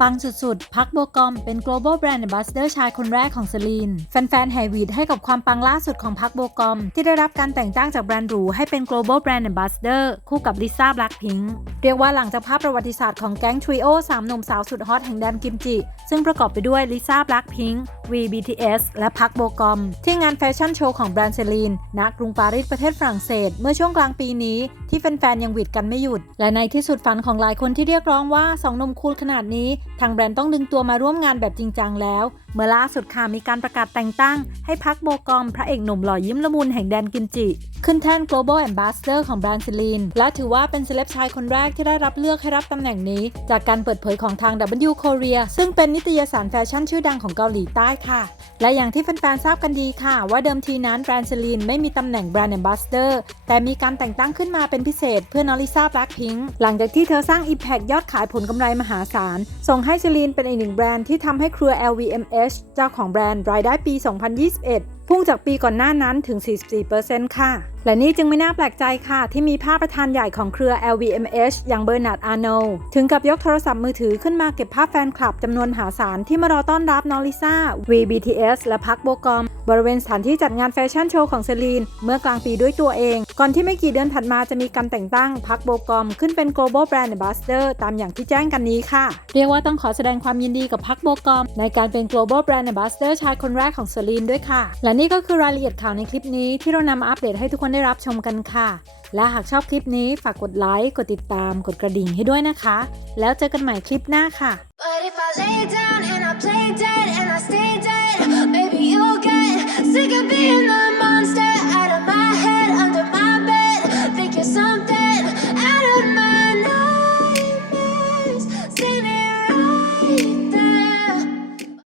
ปังสุดๆ พักโบกอมเป็น global brand ambassador ชายคนแรกของเซลีน แฟนๆแห่หวีดให้กับความปังล่าสุดของพักโบกอม ที่ได้รับการแต่งตั้งจากแบรนด์หรูให้เป็น global brand ambassador คู่กับลิซ่าแบล็คพิงค์เรียกว่าหลังจากภาพประวัติศาสตร์ของแก๊งทริโอสามหนุ่มสาวสุดฮอตแห่งแดนกิมจิ ซึ่งประกอบไปด้วยลิซ่าแบล็คพิงค์ VBTS และพักโบกอม ที่งานแฟชั่นโชว์ของแบรนด์เซลีนณกรุงปารีสประเทศฝรั่งเศส เมื่อช่วงกลางปีนี้ที่แฟนๆยังหวิดกันไม่หยุด และในที่สุดฝันของหลายคนที่เรียกร้องว่าสองหนมคูลขนาดนี้ ทางแบรนด์ต้องดึงตัวมาร่วมงานแบบจริงจังแล้ว เมื่อล่าสุดค่ะมีการประกาศแต่งตั้ง ให้พักโบกอมพระเอกหนุ่มหล่อยิ้มละมุนแห่งแดนกิมจิ ขึ้นแท่น global ambassador ของแบรนด์ซิลีน และถือว่าเป็นเซเลบชายคนแรกที่ได้รับเลือกให้รับตำแหน่งนี้ จากการเปิดเผยของทาง W Korea ซึ่งเป็นนิตยสารแฟชั่นชื่อดังของเกาหลีใต้ค่ะ และอย่างที่แฟนๆทราบกันดีค่ะ ว่าเดิมทีนั้นแบรนด์ซิลีนไม่มีตำแหน่งแบรนด์ ambassador แต่มีการแต่งตั้งขึ้นมาเป็นพิเศษเพื่อนอลิซาแบล็คพิงค์หลังจากที่เธอสร้าง Impact ยอดขายผลกำไรมหาศาล ส่งให้ซิลีนเป็นอีกหนึ่งแบรนด์ที่ทำให้ครัว LVMH เจ้าของแบรนด์รายได้ปี 2021 พุ่งจากปีก่อนหน้านั้นถึง 44%ค่ะ และนี่จึงไม่น่าแปลกใจค่ะ ที่มีภาพประธานใหญ่ของเครือ LVMH อย่างเบอร์นาร์ดอาร์โนถึงกับยกโทรศัพท์มือถือขึ้นมาเก็บภาพแฟนคลับจำนวนมหาศาลที่มารอต้อนรับน้องลิซ่า VBTS และพักโบกอม บริเวณสถานที่จัดงานแฟชั่นโชว์ของเซลีน เมื่อกลางปีด้วยตัวเอง ก่อนที่ไม่กี่เดือนถัดมาจะมีการแต่งตั้งพักโบกอม ขึ้นเป็น global brand ambassador ตามอย่างที่แจ้งกันนี้ค่ะ เรียกว่าต้องขอแสดงความยินดีกับพักโบกอม ในการเป็น global brand ambassador ชายคนแรกของเซลีนด้วยค่ะ และนี่ก็คือรายละเอียดข่าวในคลิปนี้ที่เรานำอัปเดตให้ทุกคนได้รับชมกันค่ะ และหากชอบคลิปนี้ฝากกดไลค์ กดติดตาม กดกระดิ่งให้ด้วยนะคะ แล้วเจอกันใหม่คลิปหน้าค่ะ But if I lay down and I play dead and I stay dead, baby, you'll get sick of being the